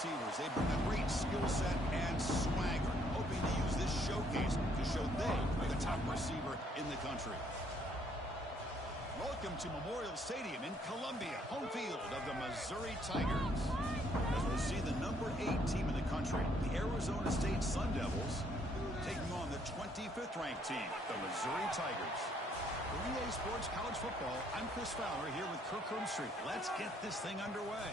receivers. They bring a great skill set and swagger, hoping to use this showcase to show they are the top receiver in the country. Welcome to Memorial Stadium in Columbia, home field of the Missouri Tigers. As we'll see the number 8 team in the country, the Arizona State Sun Devils, taking on the 25th ranked team, the Missouri Tigers. For EA Sports College Football, I'm Chris Fowler here with Kirk Herbstreit. Let's get this thing underway.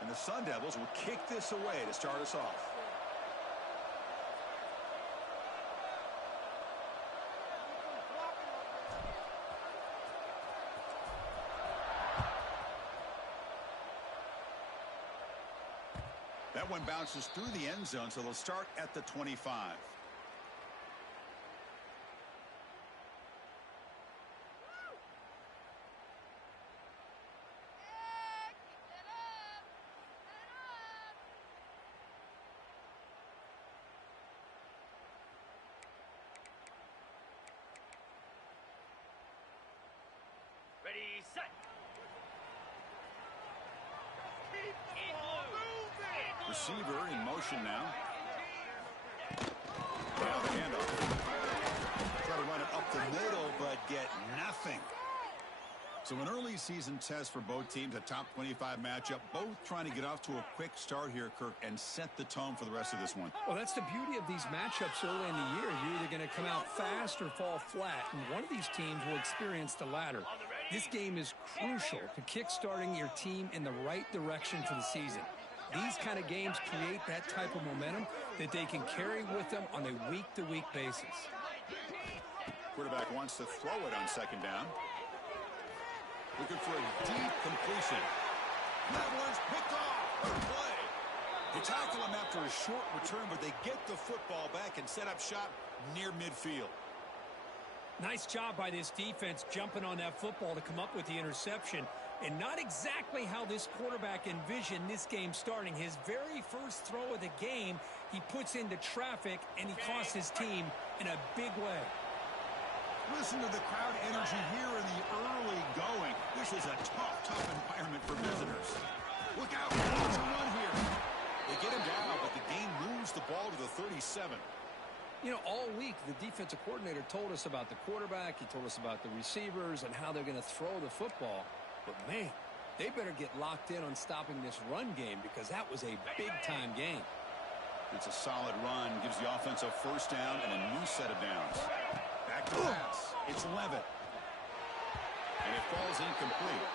And the Sun Devils will kick this away to start us off. That one bounces through the end zone, so they'll start at the 25. Ready, set. Receiver in motion now. Now the handoff. Try to run it up the middle, but get nothing. So an early season test for both teams, a top 25 matchup. Both trying to get off to a quick start here, Kirk, and set the tone for the rest of this one. Well, that's the beauty of these matchups early in the year. You're either going to come out fast or fall flat, and one of these teams will experience the latter. This game is crucial to kick-starting your team in the right direction for the season. These kind of games create that type of momentum that they can carry with them on a week-to-week basis. Quarterback wants to throw it on second down. Looking for a deep completion. That one's picked off. Good play. They tackle him after a short return, but they get the football back and set up shop near midfield. Nice job by this defense jumping on that football to come up with the interception. And not exactly how this quarterback envisioned this game starting. His very first throw of the game, he puts into traffic, and he costs his team in a big way. Listen to the crowd energy here in the early going. This is a tough environment for visitors. Look out. It's a run here. They get him down, but the game moves the ball to the 37. You know, all week, the defensive coordinator told us about the quarterback. He told us about the receivers and how they're going to throw the football. But, man, they better get locked in on stopping this run game because that was a big-time game. It's a solid run. Gives the offense a first down and a new set of downs. Back to pass. It's Levitt. And it falls incomplete.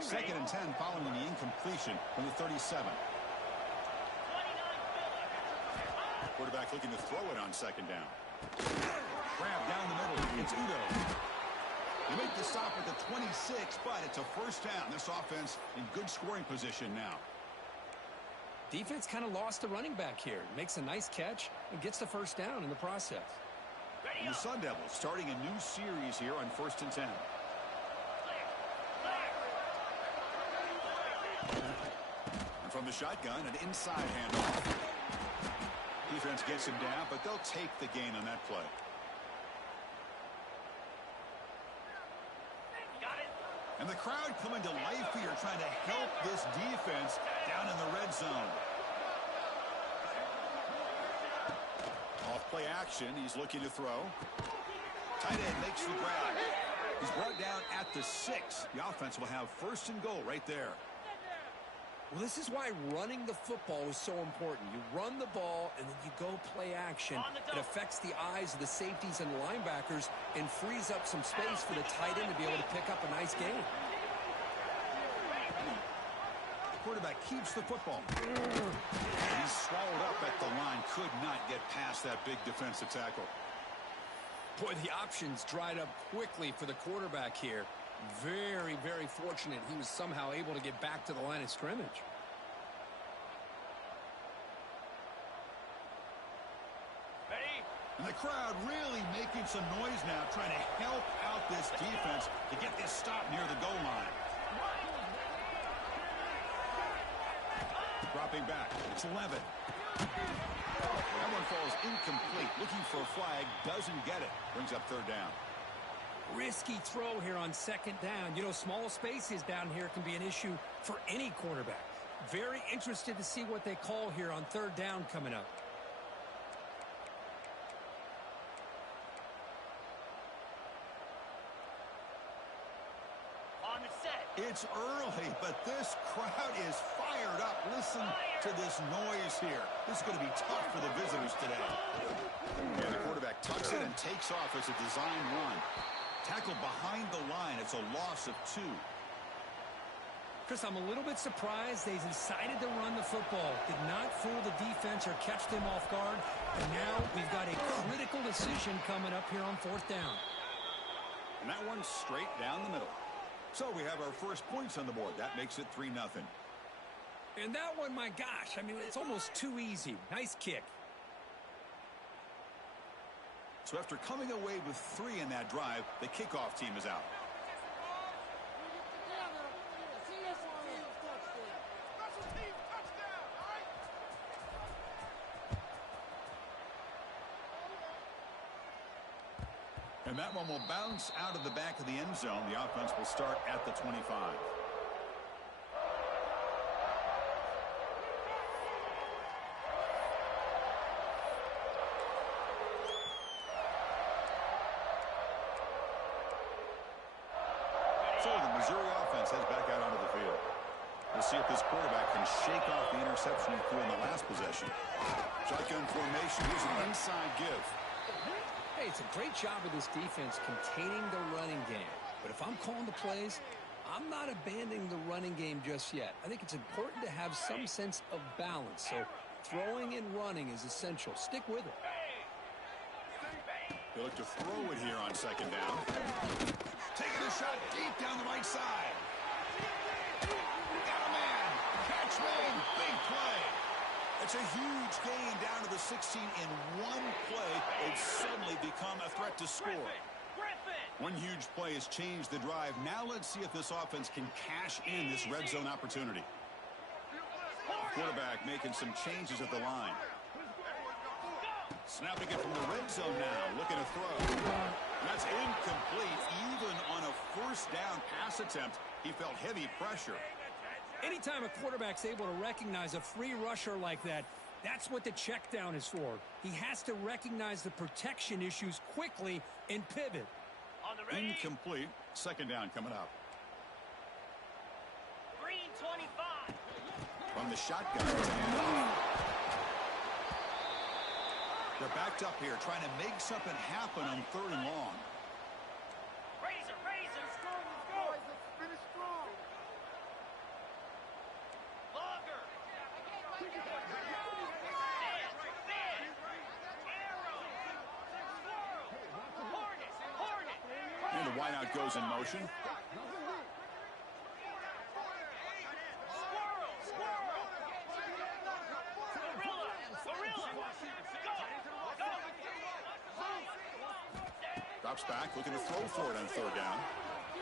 Second and 10 following the incompletion from the 37. Quarterback looking to throw it on second down. Grab down the middle. It's Udo. They make the stop at the 26, but it's a first down. This offense in good scoring position now. Defense kind of lost the running back here. Makes a nice catch and gets the first down in the process. And the Sun Devils starting a new series here on 1st and 10. And from the shotgun, an inside handoff. Defense gets him down, but they'll take the gain on that play. And the crowd coming to life here, trying to help this defense down in the red zone. Off play action, he's looking to throw. Tight end makes the grab. He's brought down at the 6. The offense will have 1st and goal right there. Well, this is why running the football is so important. You run the ball, and then you go play action. It affects the eyes of the safeties and linebackers and frees up some space for the tight end to be able to pick up a nice gain. quarterback keeps the football. He's swallowed up at the line. Could not get past that big defensive tackle. Boy, the options dried up quickly for the quarterback here. Very, very fortunate he was somehow able to get back to the line of scrimmage. And the crowd really making some noise now, trying to help out this defense to get this stop near the goal line. Dropping back. It's 11. That one falls incomplete. Looking for a flag. Doesn't get it. Brings up third down. Risky throw here on second down. You know, small spaces down here can be an issue for any quarterback. Very interested to see what they call here on third down coming up. It's early, but this crowd is fired up. Listen to this noise here. This is going to be tough for the visitors today. And the quarterback tucks it and takes off as a design run. Tackle behind the line. It's a loss of 2. Chris, I'm a little bit surprised they decided to run the football. Did not fool the defense or catch them off guard. And now we've got a critical decision coming up here on fourth down. And that one's straight down the middle. So we have our first points on the board. That makes it 3-0. And that one, my gosh, I mean, it's almost too easy. Nice kick. So after coming away with 3 in that drive, the kickoff team is out. And that one will bounce out of the back of the end zone. The offense will start at the 25. So the Missouri offense heads back out onto the field. We'll see if this quarterback can shake off the interception he threw in the last possession. Shotgun formation. Here's an inside give. Hey, it's a great job of this defense containing the running game. But if I'm calling the plays, I'm not abandoning the running game just yet. I think it's important to have some sense of balance. So throwing and running is essential. Stick with it. They look to throw it here on second down. Taking a shot deep down the right side. Got a man. Catch made. Big play. It's a huge gain down to the 16 in one play. It's suddenly become a threat to score. One huge play has changed the drive. Now let's see if this offense can cash in this red zone opportunity. Quarterback making some changes at the line. Snapping it from the red zone now. Looking to throw. That's incomplete. Even on a first down pass attempt, he felt heavy pressure. Anytime a quarterback's able to recognize a free rusher like that, that's what the check down is for. He has to recognize the protection issues quickly and pivot. Incomplete. Second down coming up. Green 25. From the shotgun. They're backed up here trying to make something happen on third and long. Razor, razor. Boys, let's finish strong. Longer. And the wideout goes in motion. Drops back, looking to throw for it on third down.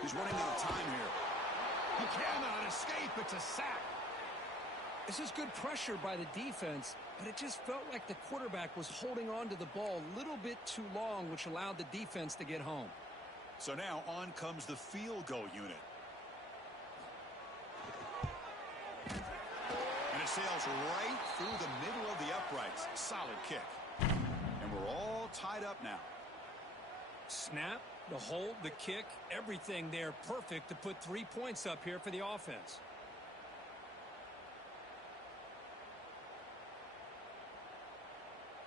He's running out of time here. He cannot escape. It's a sack. This is good pressure by the defense, but it just felt like the quarterback was holding on to the ball a little bit too long, which allowed the defense to get home. So now on comes the field goal unit. And it sails right through the middle of the uprights. Solid kick. And we're all tied up now. Snap, the hold, the kick, everything there perfect to put 3 points up here for the offense.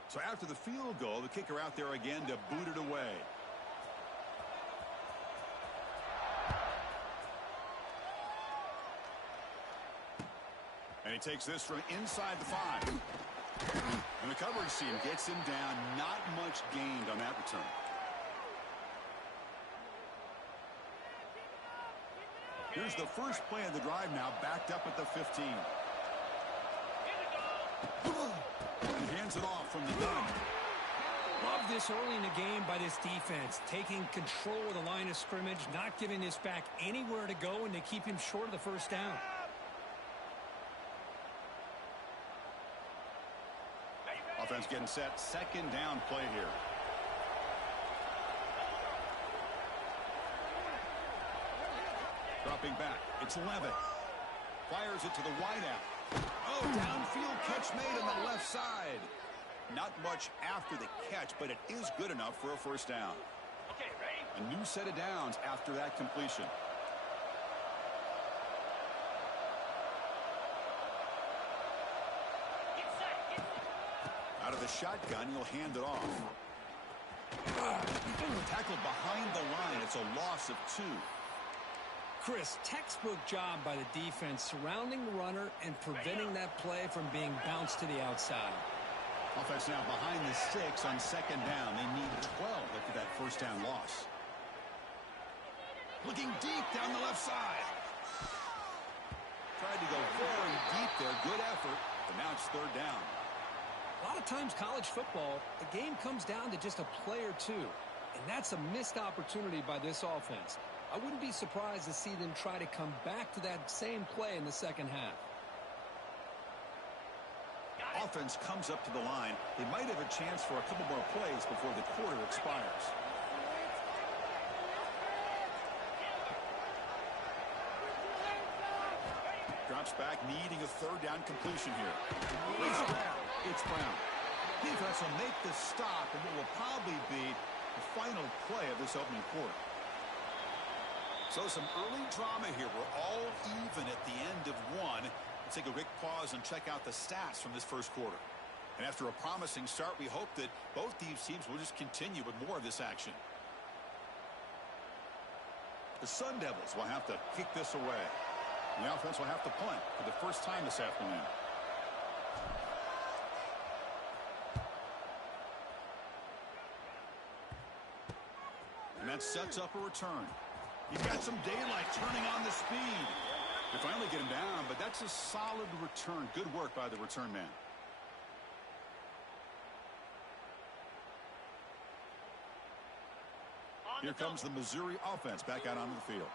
So after the field goal, the kicker out there again to boot it away. And he takes this from inside the 5. And the coverage team gets him down. Not much gained on that return. Here's the first play of the drive now, backed up at the 15. And hands it off from the gun. Love this early in the game by this defense, taking control of the line of scrimmage, not giving this back anywhere to go, and they keep him short of the first down. Offense getting set. Second down play here. Dropping back. It's Levitt. Fires it to the wideout. Oh, downfield catch made on the left side. Not much after the catch, but it is good enough for a first down. Okay, ready? A new set of downs after that completion. Get set, get set. Out of the shotgun, he'll hand it off. Tackled behind the line. It's a loss of 2. Chris, textbook job by the defense surrounding the runner and preventing that play from being bounced to the outside. Offense now behind the 6 on second down. They need 12 after that first down loss. Looking deep down the left side. Tried to go very deep there. Good effort. But now it's third down. A lot of times college football, the game comes down to just a play or two. And that's a missed opportunity by this offense. I wouldn't be surprised to see them try to come back to that same play in the second half. Offense comes up to the line. They might have a chance for a couple more plays before the quarter expires. Drops back, needing a third down completion here. It's Brown. Defense will make the stop, and what will probably be the final play of this opening quarter. So some early drama here. We're all even at the end of one. Let's take a quick pause and check out the stats from this first quarter. And after a promising start, we hope that both these teams will just continue with more of this action. The Sun Devils will have to kick this away. The offense will have to punt for the first time this afternoon. And that sets up a return. He's got some daylight turning on the speed. They finally get him down, but that's a solid return. Good work by the return man. Here comes the Missouri offense back out onto the field.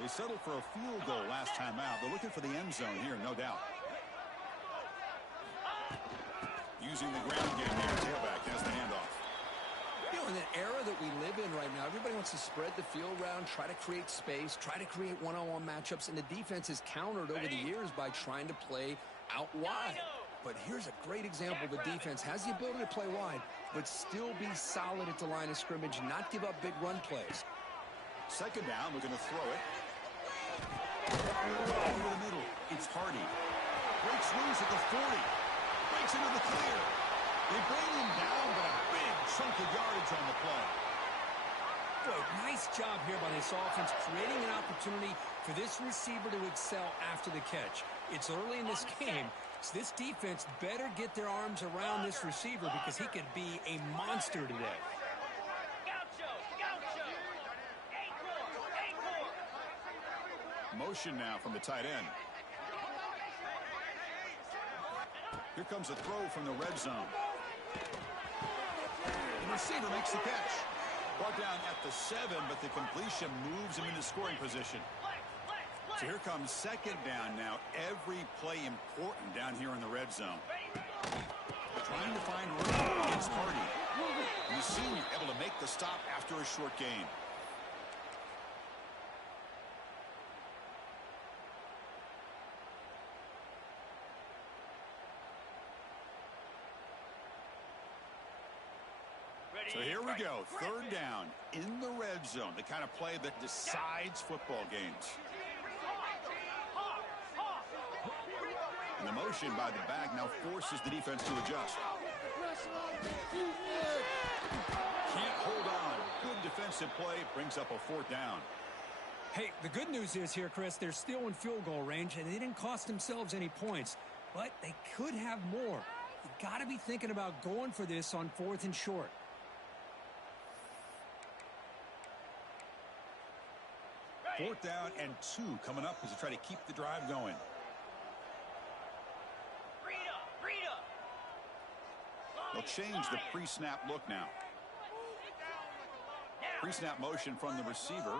They settled for a field goal last time out. They're looking for the end zone here, no doubt. Using the ground game here. Tailback has the handoff. You know, in the era that we live in right now, everybody wants to spread the field around, try to create space, try to create one-on-one matchups, and the defense is countered over the years by trying to play out wide. But here's a great example. The defense has the ability to play wide, but still be solid at the line of scrimmage, not give up big run plays. Second down, we're going to throw it. Over the middle, it's Hardy. Breaks loose at the 40. Breaks into the clear. They bring him down, but a big chunk of yardage on the play. Boy, nice job here by this offense, creating an opportunity for this receiver to excel after the catch. It's early in this game, so this defense better get their arms around this receiver because he could be a monster today. Motion now from the tight end. Here comes a throw from the red zone. The receiver makes the catch. Brought down at the 7, but the completion moves him into scoring position. So here comes second down now. Every play important down here in the red zone. Trying to find room. It's Hardy. And the senior able to make the stop after a short gain. So here we go, third down in the red zone, the kind of play that decides football games. And the motion by the back now forces the defense to adjust. Can't hold on. Good defensive play, brings up a fourth down. Hey, the good news is here, Chris, they're still in field goal range, and they didn't cost themselves any points. But they could have more. You got to be thinking about going for this on 4th and short. Fourth down and 2 coming up as they try to keep the drive going. They'll change the pre-snap look now. Pre-snap motion from the receiver.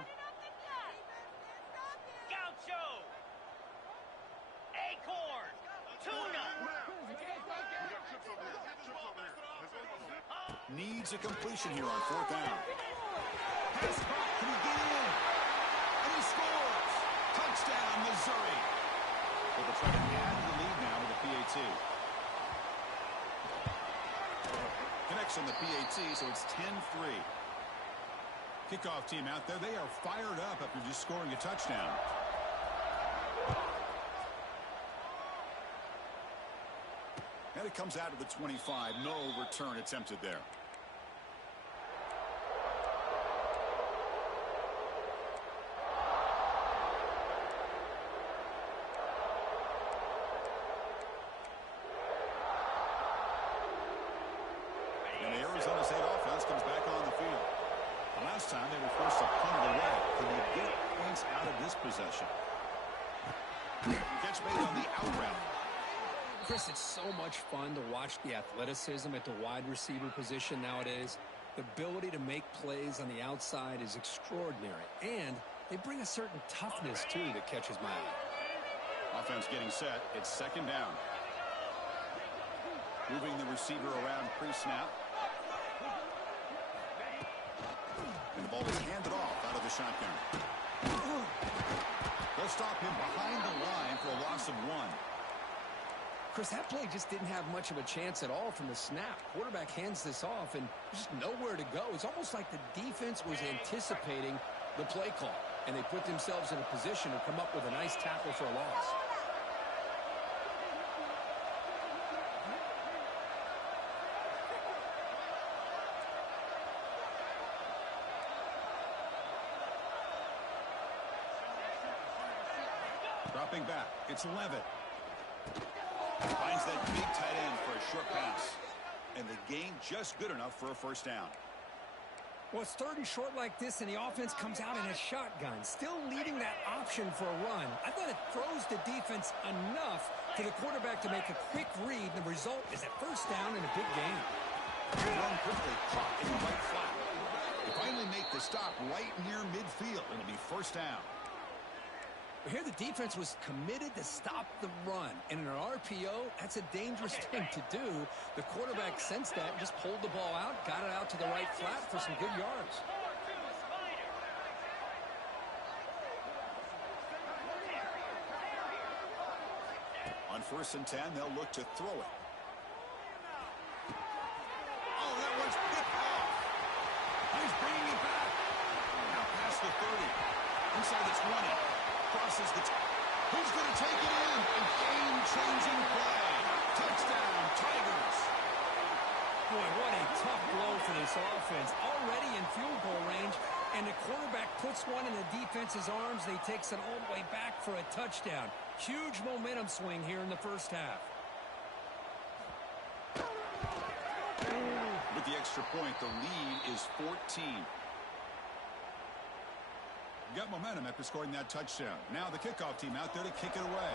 Needs a completion here on 4th down. Pass back. Can he get in? And he scores. Touchdown, Missouri. Well, they'll try to add to the lead now with the PAT. Connects on the PAT, so it's 10-3. Kickoff team out there. They are fired up after just scoring a touchdown. And it comes out of the 25. No return attempted there. And the Arizona State offense comes back on the field. The last time they were forced to punt it away. Can they get points out of this possession? Catch made on the out route. Chris, it's so much fun to watch the athleticism at the wide receiver position nowadays. The ability to make plays on the outside is extraordinary. And they bring a certain toughness, too, that catches my eye. Offense getting set. It's 2nd down. Moving the receiver around pre-snap. And the ball is handed off out of the shotgun. They'll stop him behind the line for a loss of 1. Chris, that play just didn't have much of a chance at all from the snap. Quarterback hands this off, and there's just nowhere to go. It's almost like the defense was anticipating the play call, and they put themselves in a position to come up with a nice tackle for a loss. Dropping back. It's Levitt. Finds that big tight end for a short pass. And the gain just good enough for a 1st down. Well, it's 3rd and short like this, and the offense comes out in a shotgun, still leaving that option for a run. I thought it throws the defense enough for the quarterback to make a quick read, and the result is a 1st down and a big gain. Run quickly, caught in the right flat. They finally make the stop right near midfield. It'll be 1st down. Here the defense was committed to stop the run. And in an RPO, that's a dangerous thing to do. The quarterback sensed that and just pulled the ball out, got it out to the right flat for some good yards. On 1st and 10, they'll look to throw it. Oh, that one's picked off. He's bringing it back. Now past the 30. Inside the 20. Crosses the who's going to take it in? A game-changing play. Touchdown, Tigers. Boy, what a tough blow for this offense. Already in field goal range, and the quarterback puts one in the defense's arms. They takes it all the way back for a touchdown. Huge momentum swing here in the 1st half. With the extra point, the lead is 14. Got momentum after scoring that touchdown. Now the kickoff team out there to kick it away.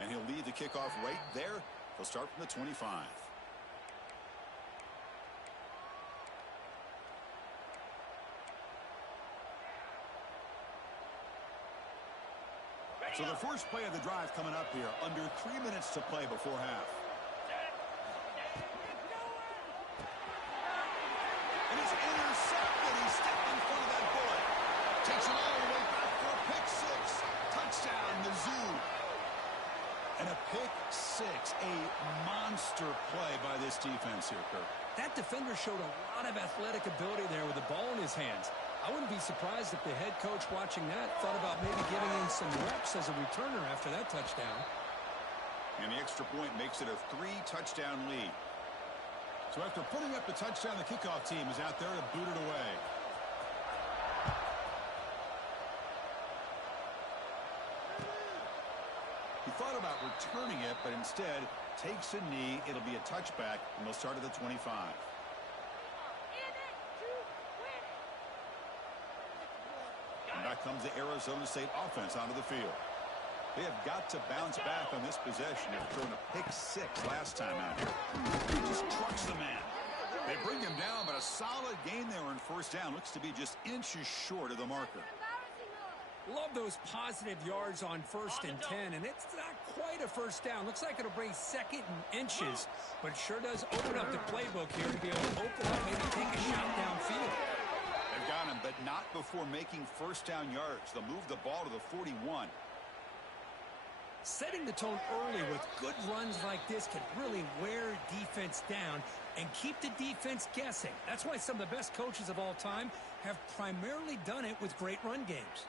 And he'll lead the kickoff right there. He'll start from the 25. So the first play of the drive coming up here. Under 3 minutes to play before half. And it's intercepted. He stepped in front of that bullet. Takes it all the way back for a pick 6. Touchdown, Mizzou. And a pick 6. A monster play by this defense here, Kirk. That defender showed a lot of athletic ability there with the ball in his hands. I wouldn't be surprised if the head coach watching that thought about maybe giving him some reps as a returner after that touchdown. And the extra point makes it a 3-touchdown lead. So after putting up the touchdown, the kickoff team is out there to boot it away. He thought about returning it, but instead takes a knee. It'll be a touchback, and they'll start at the 25. And back comes the Arizona State offense onto the field. They have got to bounce back on this possession. They've thrown a pick 6 last time out here. He just trucks the man. They bring him down, but a solid gain there on first down. Looks to be just inches short of the marker. Love those positive yards on 1st and 10, and it's not quite a first down. Looks like it'll bring 2nd and inches, but it sure does open up the playbook here to be able to open up, maybe take a shot downfield. They've got him, but not before making first down yards. They'll move the ball to the 41. Setting the tone early with good runs like this can really wear defense down and keep the defense guessing. That's why some of the best coaches of all time have primarily done it with great run games.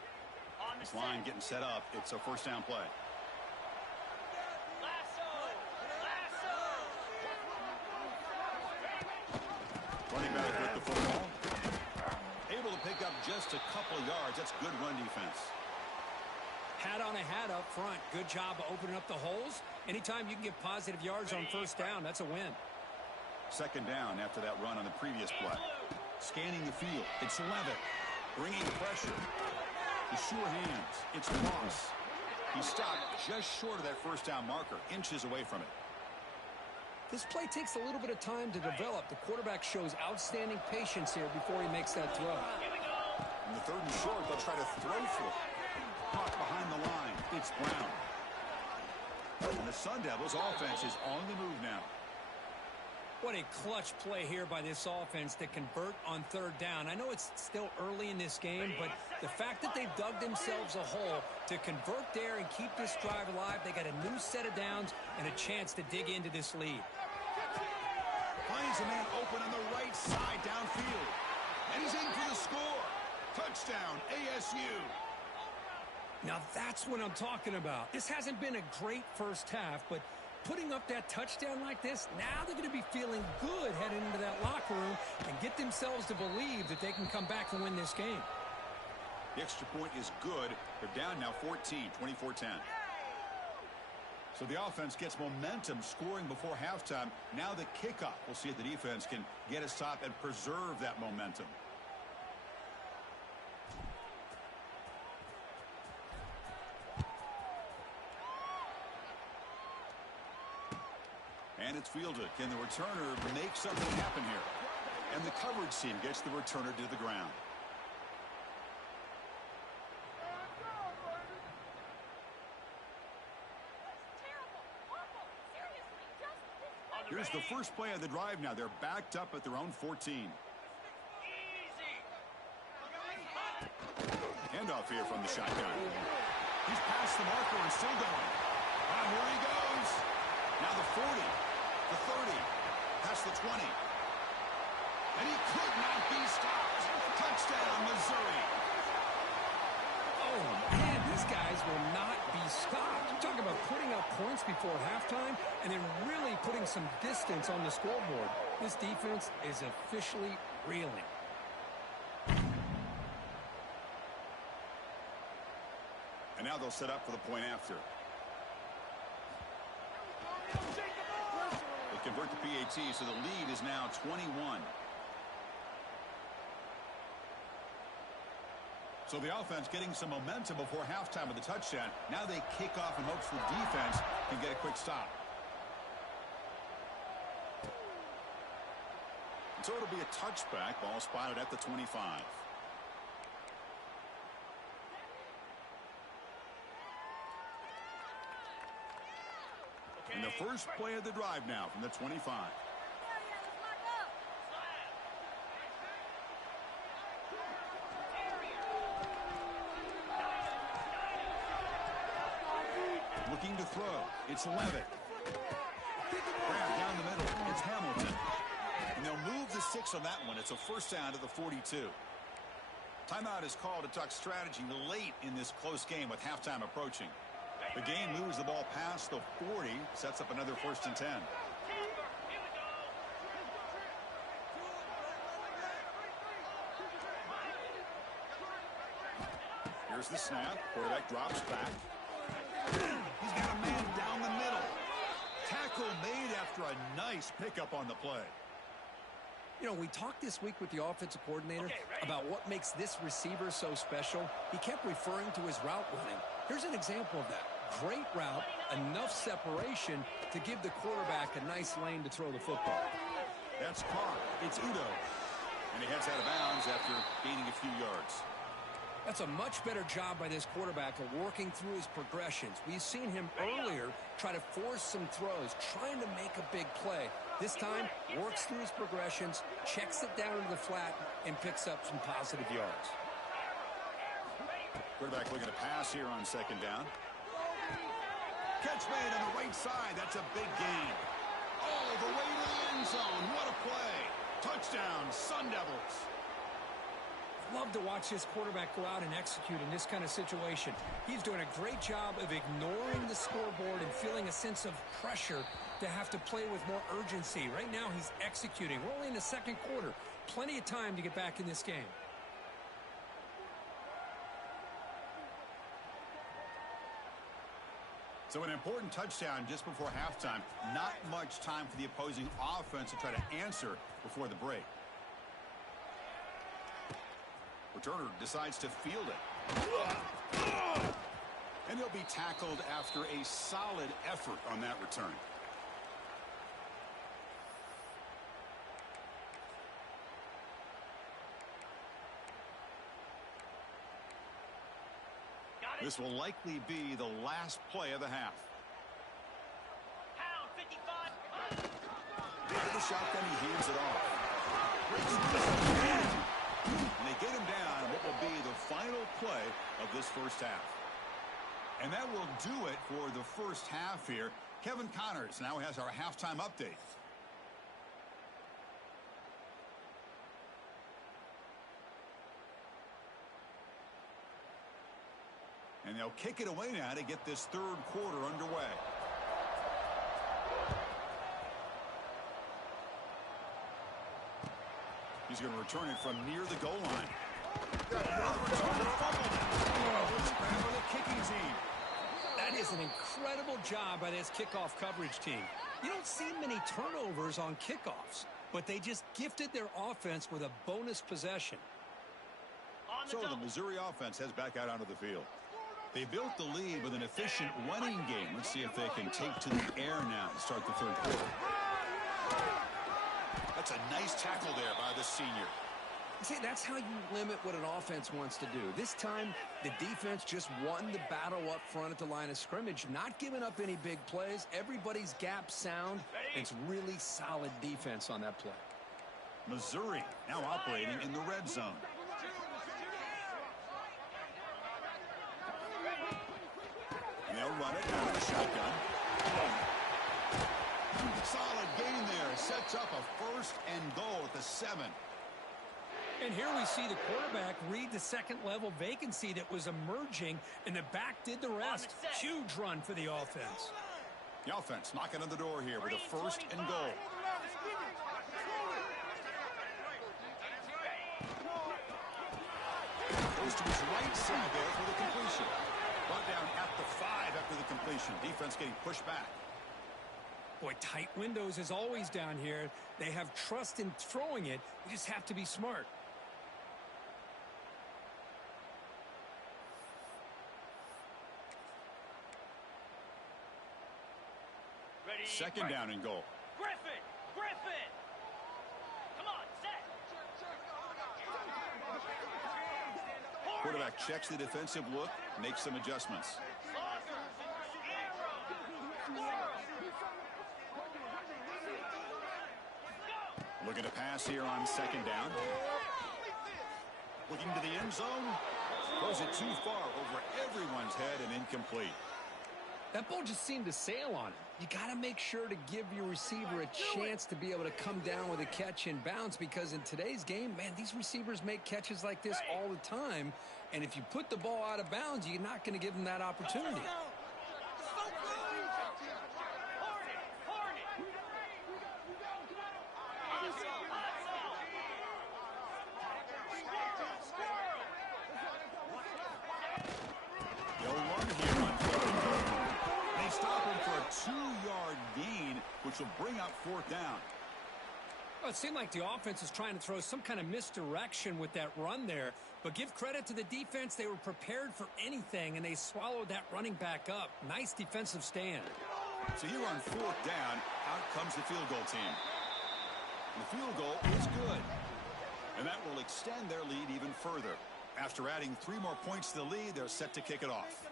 This line getting set up. It's a first down play. Running back with the football. Able to pick up just a couple of yards. That's good run defense. Hat on a hat up front. Good job of opening up the holes. Anytime you can get positive yards on first down, that's a win. Second down after that run on the previous play. Scanning the field. It's Levitt. Bringing pressure. The sure hands. It's Moss. He stopped just short of that first down marker. Inches away from it. This play takes a little bit of time to develop. The quarterback shows outstanding patience here before he makes that throw. In the 3rd and short, they'll try to throw for it. Caught behind the line. It's Brown. And the Sun Devils offense is on the move now. What a clutch play here by this offense to convert on 3rd down. I know it's still early in this game, but the fact that they've dug themselves a hole to convert there and keep this drive alive, they got a new set of downs and a chance to dig into this lead. Finds a man open on the right side downfield. And he's in for the score. Touchdown, ASU. Now that's what I'm talking about. This hasn't been a great first half, but putting up that touchdown like this, now they're going to be feeling good heading into that locker room and get themselves to believe that they can come back and win this game. The extra point is good. They're down now 14, 24-10. So the offense gets momentum scoring before halftime. Now the kickoff. We'll see if the defense can get a stop and preserve that momentum. And it's fielded. Can the returner make something happen here? And the coverage team gets the returner to the ground. Here's the first play of the drive now. They're backed up at their own 14. Handoff here from the shotgun. He's past the marker and still going. And here he goes. Now the 40, the 30, past the 20. And he could not be stopped. Touchdown, Missouri. Oh, man, these guys will not be stopped. I'm talking about putting up points before halftime and then really putting some distance on the scoreboard. This defense is officially reeling. And now they'll set up for the point after. They convert the PAT, so the lead is now 21. So the offense getting some momentum before halftime with the touchdown. Now they kick off in hopes the defense can get a quick stop. And so it'll be a touchback. Ball spotted at the 25. And the first play of the drive now from the 25. Looking to throw. It's Levitt. Grab down the middle. It's Hamilton. And they'll move the 6 on that one. It's a first down to the 42. Timeout is called to talk strategy late in this close game with halftime approaching. The game moves the ball past the 40, sets up another 1st and 10. Here's the snap. Quarterback drops back. He's got a man down the middle. Tackle made after a nice pickup on the play. You know, we talked this week with the offensive coordinator about what makes this receiver so special. He kept referring to his route running. Here's an example of that. Great route, enough separation to give the quarterback a nice lane to throw the football. That's Carr. It's Udo. And he heads out of bounds after gaining a few yards. That's a much better job by this quarterback of working through his progressions. We've seen him earlier try to force some throws, trying to make a big play. This time, works through his progressions, checks it down to the flat, and picks up some positive yards. Quarterback looking to pass here on second down. Catch made on the right side. That's a big gain. Oh, the way to the end zone. What a play. Touchdown, Sun Devils. Love to watch this quarterback go out and execute in this kind of situation. He's doing a great job of ignoring the scoreboard and feeling a sense of pressure to have to play with more urgency. Right now, he's executing. We're only in the second quarter. Plenty of time to get back in this game. So an important touchdown just before halftime. Not much time for the opposing offense to try to answer before the break. Returner decides to field it. And he'll be tackled after a solid effort on that return. This will likely be the last play of the half. Pound 55. Into the shotgun, he hands it off. And they get him down what will be the final play of this first half. And that will do it for the first half here. Kevin Connors now has our halftime update. And they'll kick it away now to get this third quarter underway. He's going to return it from near the goal line. That is an incredible job by this kickoff coverage team. You don't see many turnovers on kickoffs, but they just gifted their offense with a bonus possession. So the Missouri offense heads back out onto the field. They built the lead with an efficient running game. Let's see if they can take to the air now to start the third quarter. That's a nice tackle there by the senior. See, that's how you limit what an offense wants to do. This time, the defense just won the battle up front at the line of scrimmage, not giving up any big plays. Everybody's gap sound. It's really solid defense on that play. Missouri now operating in the red zone. They'll run it out of the shotgun. Solid gain there. Sets up a first and goal at the 7. And here we see the quarterback read the second-level vacancy that was emerging, and the back did the rest. Huge run for the offense. The offense knocking on the door here with a first and goal. Goes to his right side there for the completion. Brought down at the 5 after the completion. Defense getting pushed back. Boy, tight windows is always down here. They have trust in throwing it. You just have to be smart. Ready. Second down and goal. Griffin. Come on, set. Quarterback checks the defensive look, makes some adjustments. Looking to pass here on second down. Looking to the end zone. Throws it too far over everyone's head and incomplete. That ball just seemed to sail on him. You got to make sure to give your receiver a chance to be able to come down with a catch in bounds, because in today's game, man, these receivers make catches like this all the time. And if you put the ball out of bounds, you're not going to give them that opportunity. which will bring up fourth down. Well, it seemed like the offense was trying to throw some kind of misdirection with that run there. But give credit to the defense. They were prepared for anything, and they swallowed that running back up. Nice defensive stand. So here on fourth down, out comes the field goal team. The field goal is good. And that will extend their lead even further. After adding 3 more points to the lead, they're set to kick it off.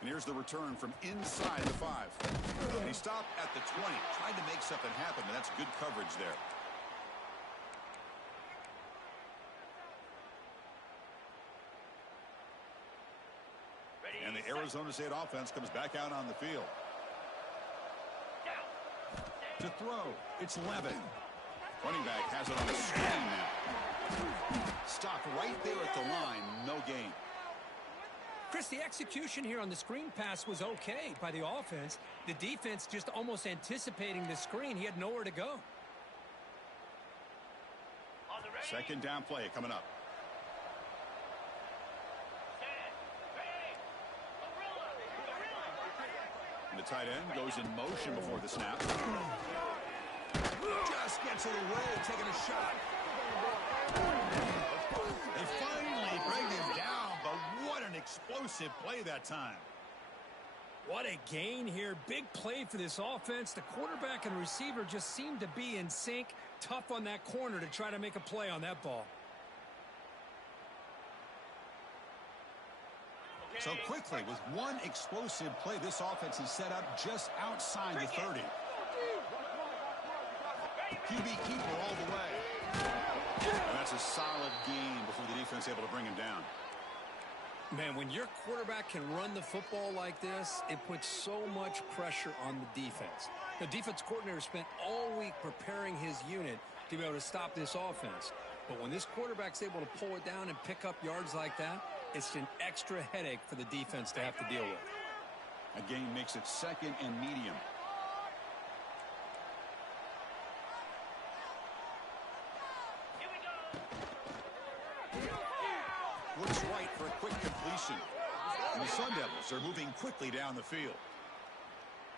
And here's the return from inside the 5. They stop at the 20, trying to make something happen, but that's good coverage there. And the Arizona State offense comes back out on the field. To throw, it's Levin. Running back has it on the screen now. Stop right there at the line, no gain. Chris, the execution here on the screen pass was okay by the offense. The defense just almost anticipating the screen. He had nowhere to go. Second down play coming up. And the tight end goes in motion before the snap. Just gets it away, taking a shot. They finally bring him down, but what an explosive play that time. What a gain here. Big play for this offense. The quarterback and receiver just seemed to be in sync. Tough on that corner to try to make a play on that ball. So quickly, with one explosive play, this offense is set up just outside the 30. QB keeper all the way. And that's a solid gain before the defense able to bring him down. Man, when your quarterback can run the football like this, it puts so much pressure on the defense. The defense coordinator spent all week preparing his unit to be able to stop this offense. But when this quarterback's able to pull it down and pick up yards like that, it's an extra headache for the defense to have to deal with. A gain makes it second and medium. Looks right for a quick completion. And the Sun Devils are moving quickly down the field.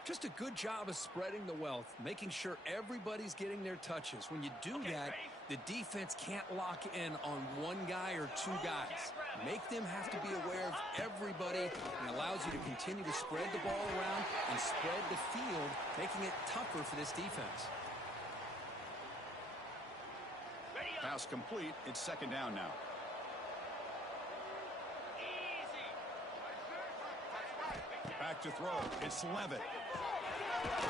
Just a good job of spreading the wealth, making sure everybody's getting their touches. When you do that, the defense can't lock in on one guy or 2 guys. Make them have to be aware of everybody, and allows you to continue to spread the ball around and spread the field, making it tougher for this defense. Pass complete. It's second down now. Back to throw. It's Levitt.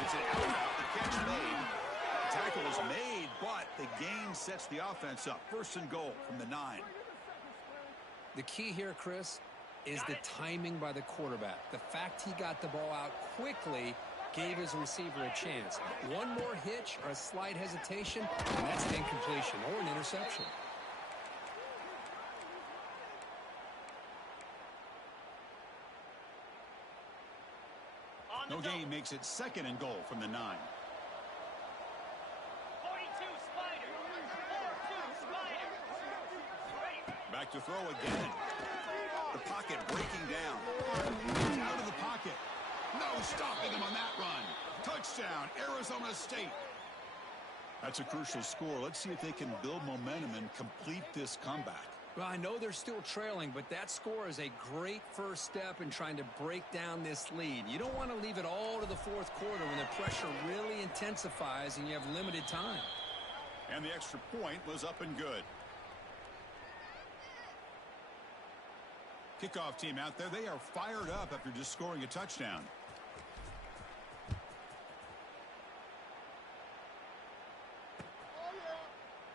It's an out route. The catch made. The tackle is made, but the gain sets the offense up. First and goal from the 9. The key here, Chris, is the timing by the quarterback. The fact he got the ball out quickly gave his receiver a chance. One more hitch or a slight hesitation, and that's an incompletion or an interception. No gain makes it second and goal from the 9. 42 Spider. 42 Spider. Back to throw again. The pocket breaking down. Out of the pocket. No stopping him on that run. Touchdown, Arizona State. That's a crucial score. Let's see if they can build momentum and complete this comeback. Well, I know they're still trailing, but that score is a great first step in trying to break down this lead. You don't want to leave it all to the fourth quarter when the pressure really intensifies and you have limited time. And the extra point was up and good. Kickoff team out there, they are fired up after just scoring a touchdown.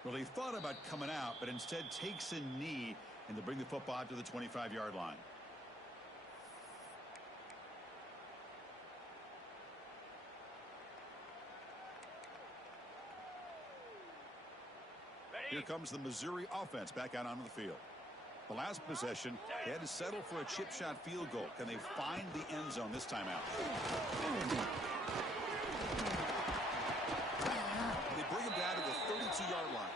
Well, he thought about coming out, but instead takes a knee and to bring the football out to the 25-yard line. Here comes the Missouri offense back out onto the field. The last possession, they had to settle for a chip shot field goal. Can they find the end zone this time out? They bring him down to the 32-yard line.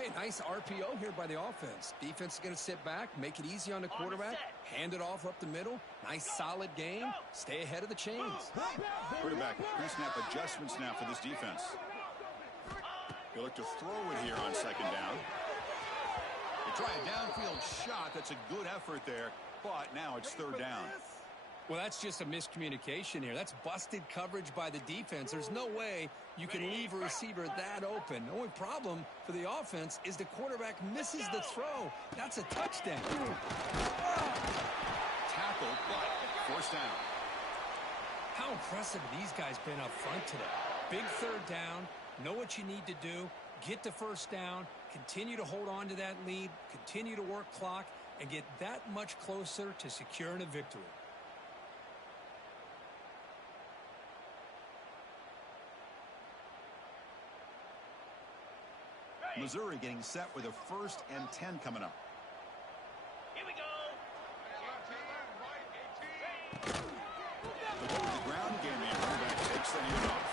Hey, nice RPO here by the offense. Defense is going to sit back, make it easy on the quarterback, hand it off up the middle. Nice, solid game. Stay ahead of the chains. Quarterback pre-snap adjustments now for this defense. They look to throw it here on second down. They try a downfield shot. That's a good effort there, but now it's third down. Well, that's just a miscommunication here. That's busted coverage by the defense. There's no way you can leave a receiver that open. The only problem for the offense is the quarterback misses the throw. That's a touchdown. Tackled, but forced down. How impressive have these guys been up front today? Big third down. Know what you need to do. Get the first down. Continue to hold on to that lead. Continue to work clock and get that much closer to securing a victory. Missouri getting set with a 1st and 10 coming up. Here we go. The go with the ground game here. Quarterback takes the hand off.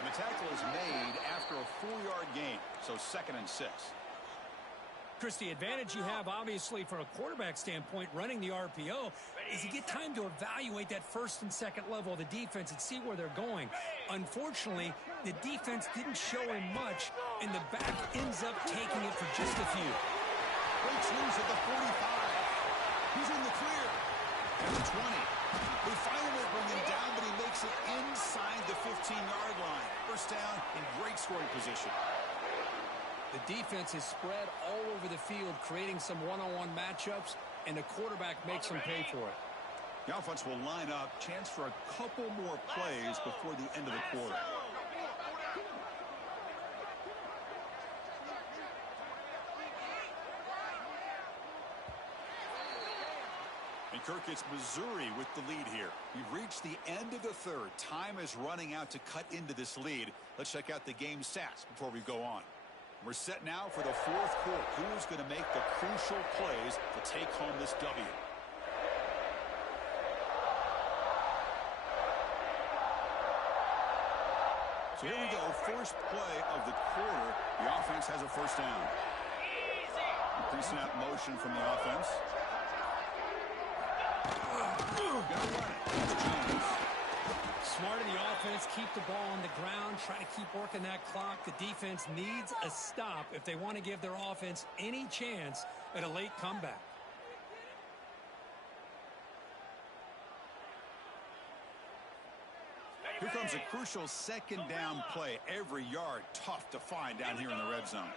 And the tackle is made after a 4-yard gain, so 2nd and 6. Chris, the advantage you have, obviously, from a quarterback standpoint, running the RPO, is you get time to evaluate that 1st and 2nd level of the defense and see where they're going. Unfortunately, the defense didn't show him much, and the back ends up taking it for just a few. Breaks loose at the 45. He's in the clear. And the 20. They finally bring him down, but he makes it inside the 15-yard line. First down in great scoring position. The defense is spread all over the field, creating some one-on-one matchups, and the quarterback makes them pay for it. The offense will line up. Chance for a couple more plays before the end of the quarter. And Kirk, it's Missouri with the lead here. We've reached the end of the third. Time is running out to cut into this lead. Let's check out the game stats before we go on. We're set now for the 4th quarter. Who's going to make the crucial plays to take home this W? So here we go. First play of the quarter. The offense has a first down. Pre-snap motion from the offense. Gonna run it. Jones. Smart in the offense, keep the ball on the ground, try to keep working that clock. The defense needs a stop if they want to give their offense any chance at a late comeback. Here comes a crucial 2nd down play. Every yard tough to find down here in the red zone.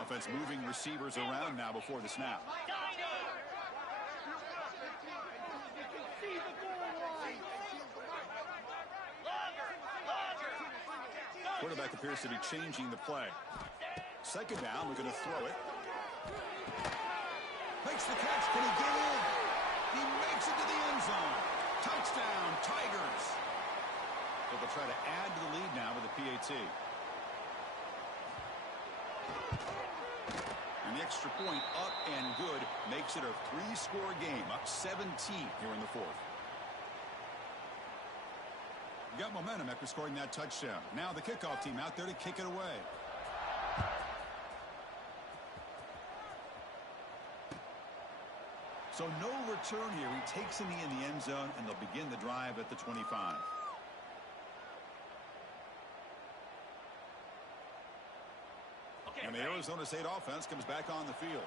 Offense moving receivers around now before the snap. Quarterback appears to be changing the play. 2nd down, we're going to throw it. Makes the catch. Can he get in? He makes it to the end zone. Touchdown, Tigers. So they'll try to add to the lead now with a PAT. And the extra point up and good makes it a 3-score game, up 17 here in the 4th. Got momentum after scoring that touchdown. Now the kickoff team out there to kick it away. So no return here. He takes a knee in the end zone, and they'll begin the drive at the 25. And the Arizona State offense comes back on the field.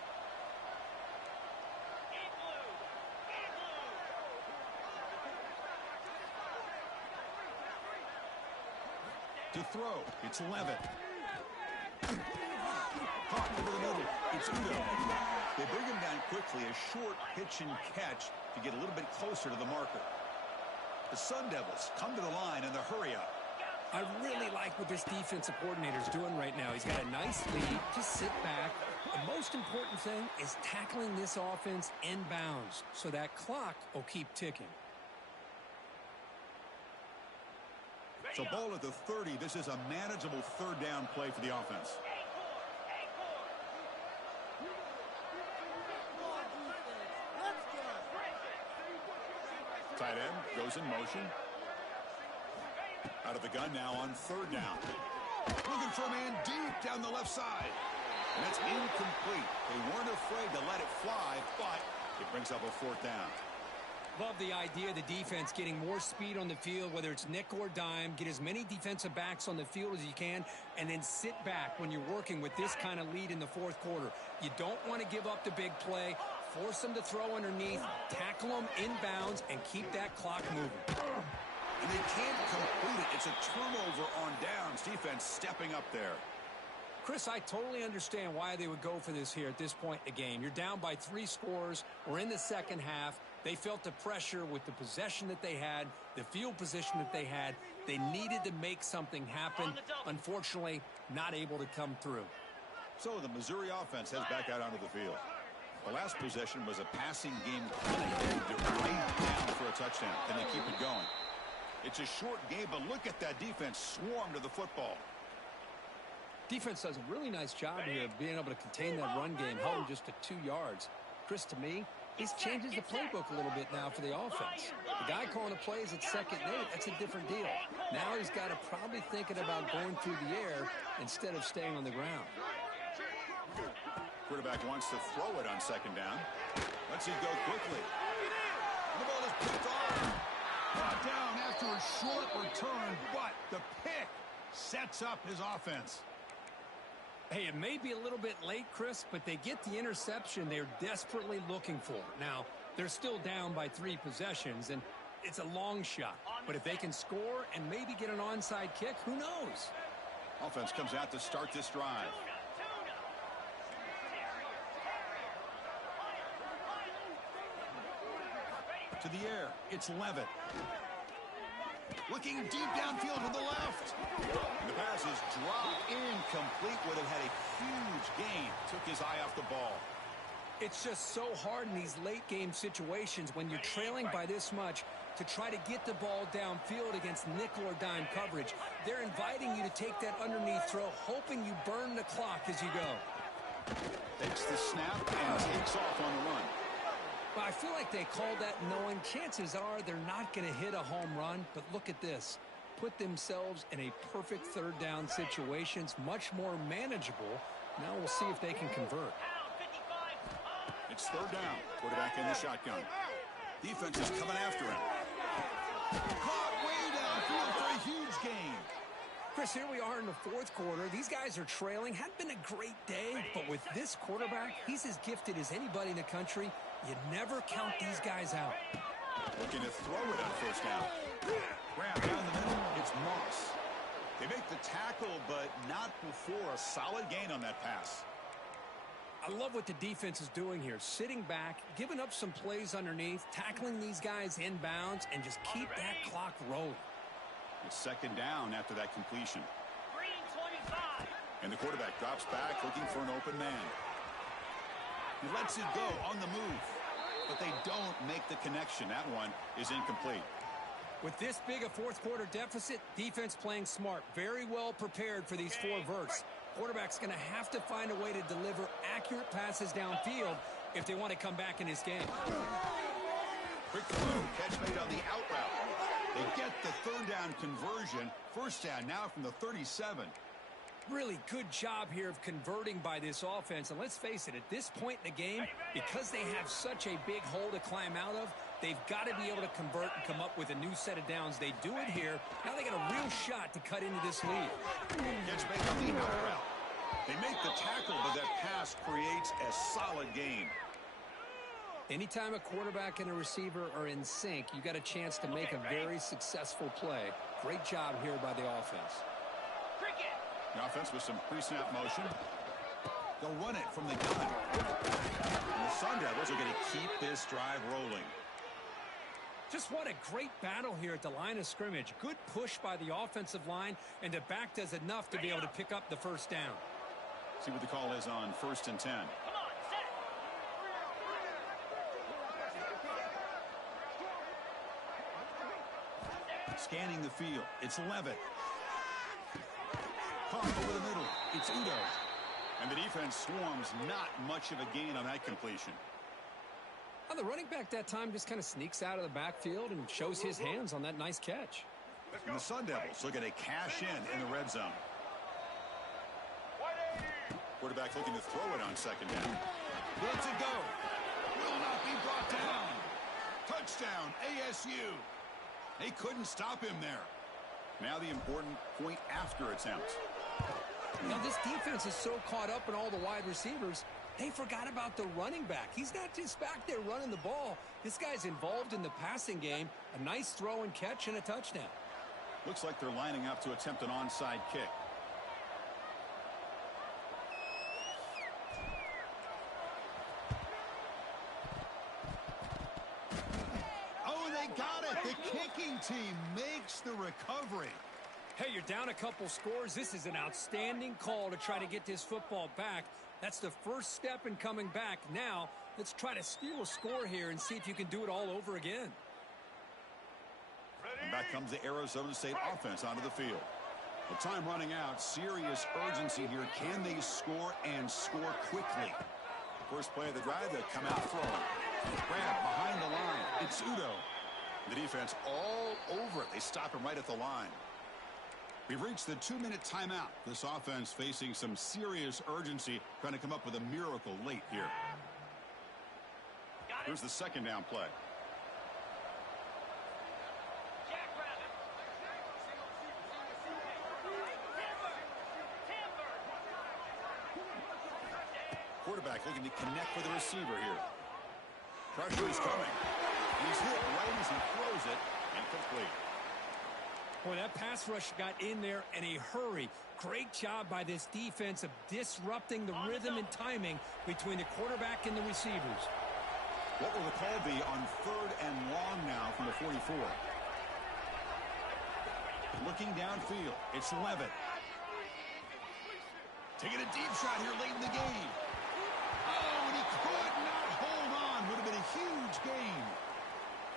To throw, it's Levitt. Caught over the middle, it's Udo. They bring him down quickly, a short pitch and catch to get a little bit closer to the marker. The Sun Devils come to the line in the hurry up. I really like what this defensive coordinator is doing right now. He's got a nice lead. Just sit back. The most important thing is tackling this offense inbounds so that clock will keep ticking. So ball at the 30. This is a manageable 3rd down play for the offense. Tight end goes in motion. Out of the gun now on 3rd down. Looking for a man down the left side. And it's incomplete. They weren't afraid to let it fly, but it brings up a fourth down. Love the idea of the defense getting more speed on the field, whether it's nickel or dime. Get as many defensive backs on the field as you can, and then sit back when you're working with this kind of lead in the fourth quarter. You don't want to give up the big play. Force them to throw underneath, tackle them inbounds, and keep that clock moving. And they can't complete it. It's a turnover on downs. Defense stepping up there. Chris, I totally understand why they would go for this here at this point in the game. You're down by 3 scores. We're in the second half. They felt the pressure with the possession that they had, the field position that they had. They needed to make something happen. Unfortunately, not able to come through. So the Missouri offense heads back out onto the field. The last possession was a passing game. They're right down for a touchdown. Can they keep it going? It's a short game, but look at that defense swarm to the football. Defense does a really nice job here of being able to contain that run game, held them just to 2 yards. Chris, to me, this changes the playbook a little bit now for the offense. The guy calling the plays at 2nd and 8, that's a different deal. Now he's got to probably thinking about going through the air instead of staying on the ground. Quarterback wants to throw it on 2nd down. Let's see go quickly. And the ball is picked off. Brought down after a short return, but the pick sets up his offense. Hey, it may be a little bit late, Chris, but they get the interception they're desperately looking for. Now, they're still down by 3 possessions, and it's a long shot. But if they can score and maybe get an onside kick, who knows? Offense comes out to start this drive. To the air, it's Levitt. Looking deep downfield to the left. And the pass is dropped incomplete. Would have had a huge gain. Took his eye off the ball. It's just so hard in these late game situations when you're trailing by this much to try to get the ball downfield against nickel or dime coverage. They're inviting you to take that underneath throw, hoping you burn the clock as you go. Takes the snap and takes off on the run. Well, I feel like they called that knowing chances are they're not going to hit a home run, but look at this. Put themselves in a perfect 3rd down situations, much more manageable. Now we'll see if they can convert. It's 3rd down. Quarterback in the shotgun. Defense is coming after him. Caught way downfield for a huge gain. Chris, here we are in the 4th quarter. These guys are trailing. Hadn't been a great day, but with this quarterback, he's as gifted as anybody in the country. You never count these guys out. Looking to throw it on 1st down. Grab down the middle. It's Moss. They make the tackle, but not before a solid gain on that pass. I love what the defense is doing here. Sitting back, giving up some plays underneath, tackling these guys inbounds, and just keep that clock rolling. It's 2nd down after that completion. And the quarterback drops back looking for an open man. He lets it go on the move, but they don't make the connection. That one is incomplete. With this big a 4th quarter deficit, defense playing smart, very well prepared for these 4 verts. Quarterback's going to have to find a way to deliver accurate passes downfield if they want to come back in this game. Quick throw, catch made on the out route. They get the 3rd down conversion. 1st down now from the 37. Really good job here of converting by this offense. And let's face it, at this point in the game, because they have such a big hole to climb out of, they've got to be able to convert and come up with a new set of downs. They do it here. Now they got a real shot to cut into this lead. Catch made on the out route. They make the tackle, but that pass creates a solid gain. Anytime a quarterback and a receiver are in sync, you got a chance to make a very successful play. Great job here by the offense. The offense with some pre-snap motion. They'll run it from the gun. And the Sun Devils are going to keep this drive rolling. Just what a great battle here at the line of scrimmage. Good push by the offensive line, and the back does enough to be able to pick up the 1st down. See what the call is on 1st and 10. Scanning the field. It's Levitt. Caught over the middle. It's Udo. And the defense swarms. Not much of a gain on that completion. Well, the running back that time just kind of sneaks out of the backfield and shows his hands on that nice catch. And the Sun Devils looking to cash in the red zone. quarterback looking to throw it on second down. Lets it go. Will not be brought down. Touchdown, ASU. They couldn't stop him there. Now the important point after attempt. Now this defense is so caught up in all the wide receivers, they forgot about the running back. He's not just back there running the ball. This guy's involved in the passing game. A nice throw and catch and a touchdown. Looks like they're lining up to attempt an onside kick. Oh, they got it. The kicking team makes the recovery. Hey, you're down a couple scores. This is an outstanding call to try to get this football back. That's the first step in coming back. Now, let's try to steal a score here and see if you can do it all over again. And back comes the Arizona State offense onto the field. The time running out. Serious urgency here. Can they score and score quickly? First play of the drive, they come out throwing. Grab behind the line. It's Udo. The defense all over it. They stop him right at the line. We've reached the 2-minute timeout. This offense facing some serious urgency, trying to come up with a miracle late here. Here's the second down play. Quarterback looking to connect with the receiver here. Pressure is coming. He's hit right as he throws it, and complete. Boy, that pass rush got in there in a hurry. Great job by this defense of disrupting the rhythm and timing between the quarterback and the receivers. What will the call be on 3rd and long now from the 44? Looking downfield, it's Levitt. Taking a deep shot here late in the game. Oh, and he could not hold on. Would have been a huge gain.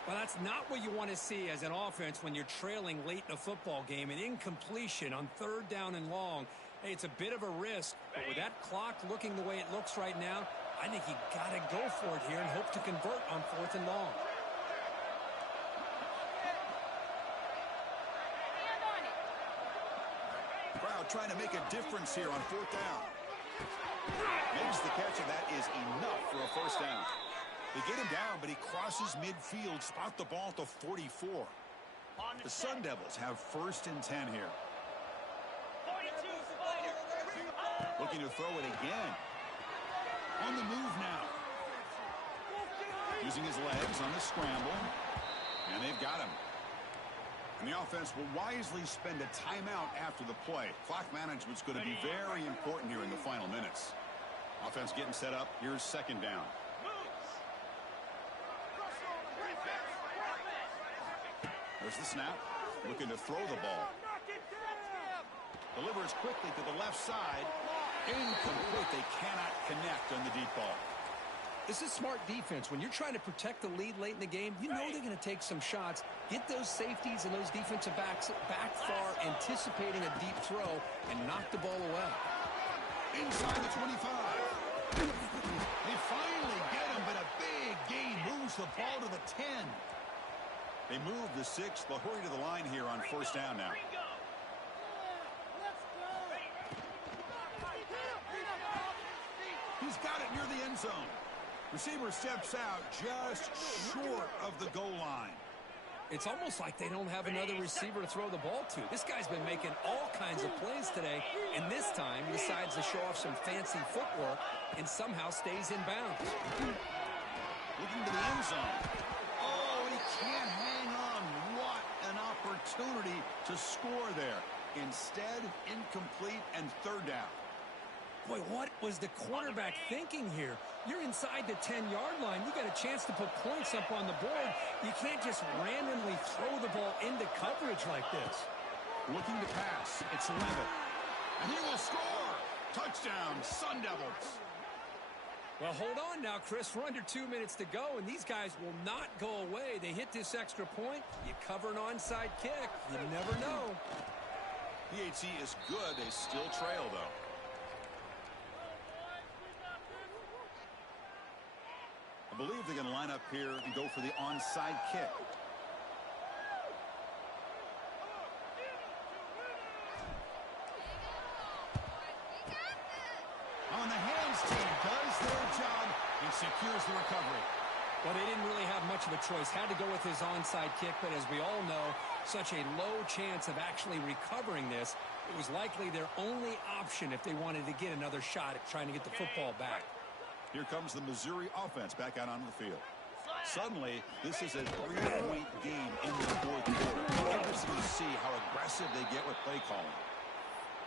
Well, that's not what you want to see as an offense when you're trailing late in a football game. An incompletion on 3rd down and long. Hey, it's a bit of a risk, but with that clock looking the way it looks right now, I think you got to go for it here and hope to convert on 4th and long. Crowd trying to make a difference here on 4th down. Makes the catch, and that is enough for a first down. They get him down, but he crosses midfield, spot the ball at the 44. The Sun Devils have 1st and 10 here. Looking to throw it again. On the move now. Using his legs on the scramble. And they've got him. And the offense will wisely spend a timeout after the play. Clock management's going to be very important here in the final minutes. Offense getting set up. Here's 2nd down. There's the snap. Looking to throw the ball. Delivers quickly to the left side. Incomplete. They cannot connect on the deep ball. This is smart defense. When you're trying to protect the lead late in the game, you know they're going to take some shots. Get those safeties and those defensive backs back far, anticipating a deep throw, and knock the ball away. Inside the 25. They finally get him, but a big gain moves the ball to the 10. They move the 6. They'll hurry to the line here on 1st down now. He's got it near the end zone. Receiver steps out just short of the goal line. It's almost like they don't have another receiver to throw the ball to. This guy's been making all kinds of plays today, and this time he decides to show off some fancy footwork and somehow stays in bounds. Looking to the end zone. Oh, he can't hang on. What an opportunity to score there. Instead, incomplete and 3rd down. Boy, what was the quarterback thinking here? You're inside the 10-yard line. You got a chance to put points up on the board. You can't just randomly throw the ball into coverage like this. Looking to pass. It's Levitt. And he will score. Touchdown, Sun Devils. Well, hold on now, Chris. We're under 2 minutes to go, and these guys will not go away. They hit this extra point. You cover an onside kick. You never know. PAT is good. They still trail, though. I believe they're going to line up here and go for the onside kick. On the secures the recovery. Well, they didn't really have much of a choice. Had to go with his onside kick, but as we all know, such a low chance of actually recovering this. It was likely their only option if they wanted to get another shot at trying to get the football back. Here comes the Missouri offense back out onto the field. Suddenly, this is a 3-point game in the fourth quarter. Interesting to see how aggressive they get with play calling.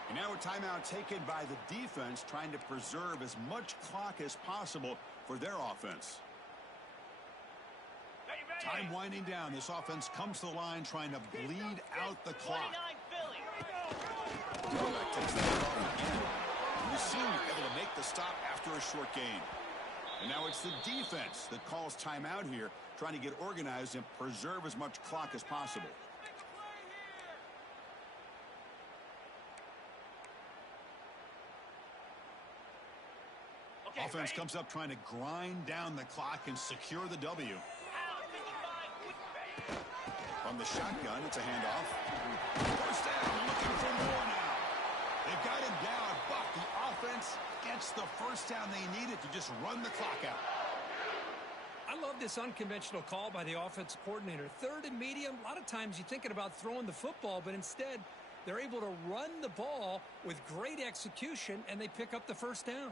And now a timeout taken by the defense, trying to preserve as much clock as possible for their offense. Time winding down. This offense comes to the line trying to bleed out the clock. Quarterback takes that off again. And the senior able to make the stop after a short gain. And now it's the defense that calls timeout here, trying to get organized and preserve as much clock as possible. Offense comes up trying to grind down the clock and secure the W. From the shotgun, it's a handoff. First down, looking for more now. They've got him down, but the offense gets the first down they needed to just run the clock out. I love this unconventional call by the offensive coordinator. Third and medium, a lot of times you're thinking about throwing the football, but instead they're able to run the ball with great execution, and they pick up the first down.